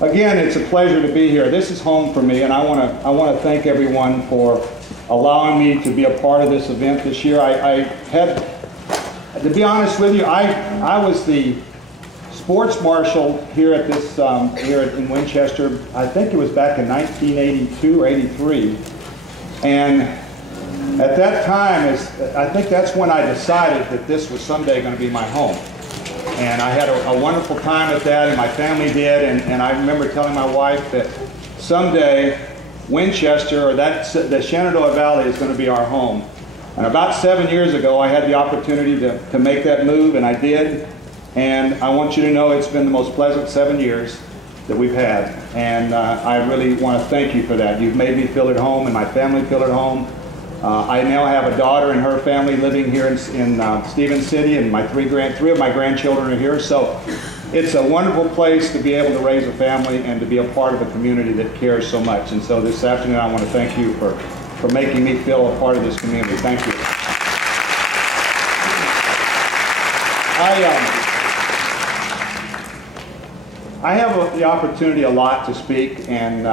Again, it's a pleasure to be here. This is home for me, and I want to thank everyone for allowing me to be a part of this event this year. I had, to be honest with you, I was the sports marshal here at this here in Winchester. I think it was back in 1982 or 83, and at that time, I think that's when I decided that this was someday going to be my home. And I had a wonderful time at that, and my family did, and I remember telling my wife that someday Winchester, or the Shenandoah Valley, is going to be our home. And about 7 years ago, I had the opportunity to make that move, and I did. And I want you to know it's been the most pleasant 7 years that we've had. And I really want to thank you for that. You've made me feel at home, and my family feel at home. I now have a daughter and her family living here in Stevens City, and three of my grandchildren are here. So it's a wonderful place to be able to raise a family and to be a part of a community that cares so much. And so this afternoon I want to thank you for making me feel a part of this community. Thank you. I have the opportunity a lot to speak, and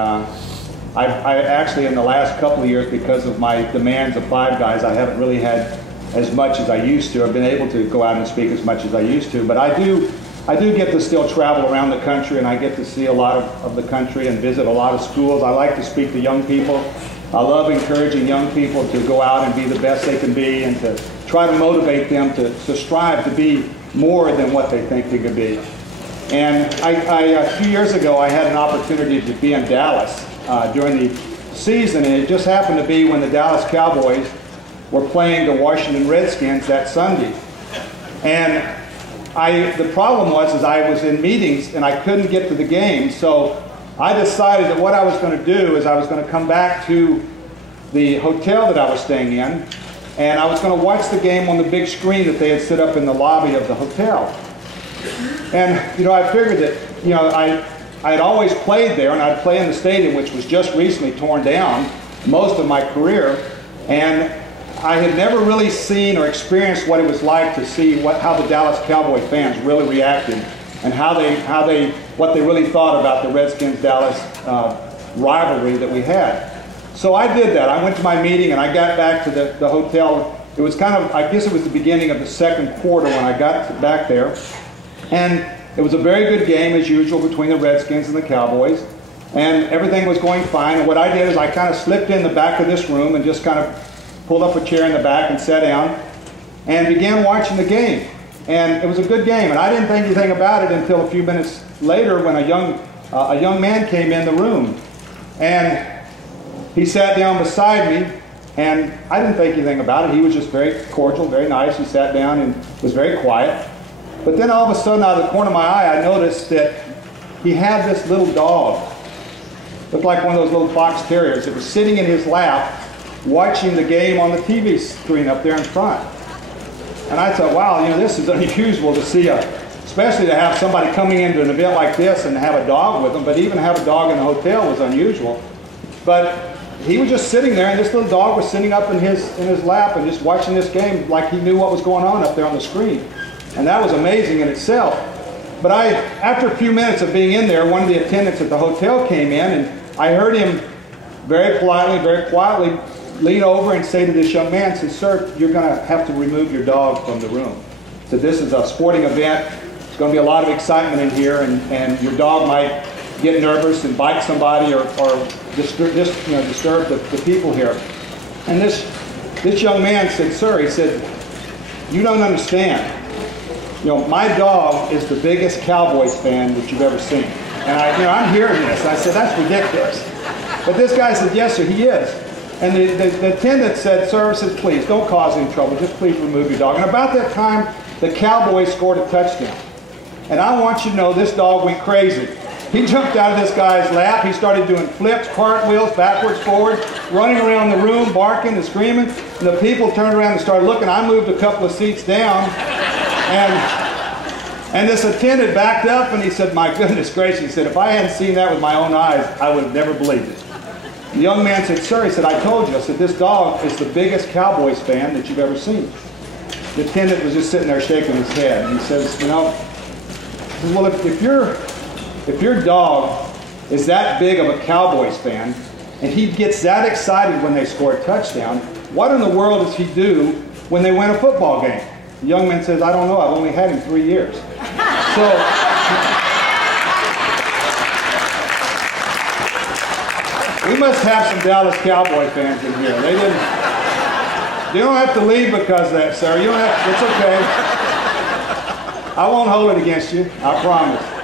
I actually, in the last couple of years, because of my demands of Five Guys, I haven't really had as much as I used to. I've been able to go out and speak as much as I used to, but I do get to still travel around the country, and I get to see a lot of the country and visit a lot of schools. I like to speak to young people. I love encouraging young people to go out and be the best they can be, and to try to motivate them to strive to be more than what they think they could be. And a few years ago, I had an opportunity to be in Dallas during the season, and it just happened to be when the Dallas Cowboys were playing the Washington Redskins that Sunday. And the problem was I was in meetings and I couldn't get to the game, so I decided that what I was going to do is I was going to come back to the hotel that I was staying in, and I was going to watch the game on the big screen that they had set up in the lobby of the hotel. And, you know, I figured that, you know, I had always played there, and I'd play in the stadium, which was just recently torn down most of my career, and I had never really seen or experienced what it was like to see how the Dallas Cowboy fans really reacted, and what they really thought about the Redskins-Dallas rivalry that we had. So I did that. I went to my meeting, and I got back to the hotel. It was kind of, I guess it was the beginning of the second quarter when I got back there, and it was a very good game, as usual, between the Redskins and the Cowboys, and everything was going fine. And what I did is I kind of slipped in the back of this room and just kind of pulled up a chair in the back and sat down and began watching the game. And it was a good game, and I didn't think anything about it until a few minutes later when a young man came in the room. And he sat down beside me, and I didn't think anything about it. He was just very cordial, very nice. He sat down and was very quiet. But then all of a sudden, out of the corner of my eye, I noticed that he had this little dog. Looked like one of those little fox terriers. It was sitting in his lap, watching the game on the TV screen up there in front. And I thought, wow, you know, this is unusual to see, especially to have somebody coming into an event like this and have a dog with them, but even have a dog in the hotel was unusual. But he was just sitting there, and this little dog was sitting up in his lap and just watching this game like he knew what was going on up there on the screen. And that was amazing in itself. But after a few minutes of being in there, one of the attendants at the hotel came in, and I heard him very politely, very quietly lean over and say to this young man, said, "Sir, you're going to have to remove your dog from the room." So this is a sporting event. There's going to be a lot of excitement in here, and your dog might get nervous and bite somebody or disturb the people here. And this young man said, "Sir," he said, "you don't understand. You know, my dog is the biggest Cowboys fan that you've ever seen." And I'm hearing this. I said, "That's ridiculous." But this guy said, "Yes, sir, he is." And the attendant said, "Sir," says, "please don't cause any trouble. Just please remove your dog." And about that time, the Cowboys scored a touchdown. And I want you to know this dog went crazy. He jumped out of this guy's lap. He started doing flips, cartwheels, backwards, forwards, running around the room, barking and screaming. And the people turned around and started looking. I moved a couple of seats down. And this attendant backed up, and he said, "My goodness gracious," he said, "if I hadn't seen that with my own eyes, I would have never believed it." The young man said, "Sir," he said, "I told you." I said, "This dog is the biggest Cowboys fan that you've ever seen." The attendant was just sitting there shaking his head. And he says, "You know," he says, "well, if if your dog is that big of a Cowboys fan, and he gets that excited when they score a touchdown, what in the world does he do when they win a football game? The young man says, I don't know, I've only had him 3 years. So, we must have some Dallas Cowboy fans in here. You don't have to leave because of that, sir. You don't have to, it's okay. I won't hold it against you, I promise.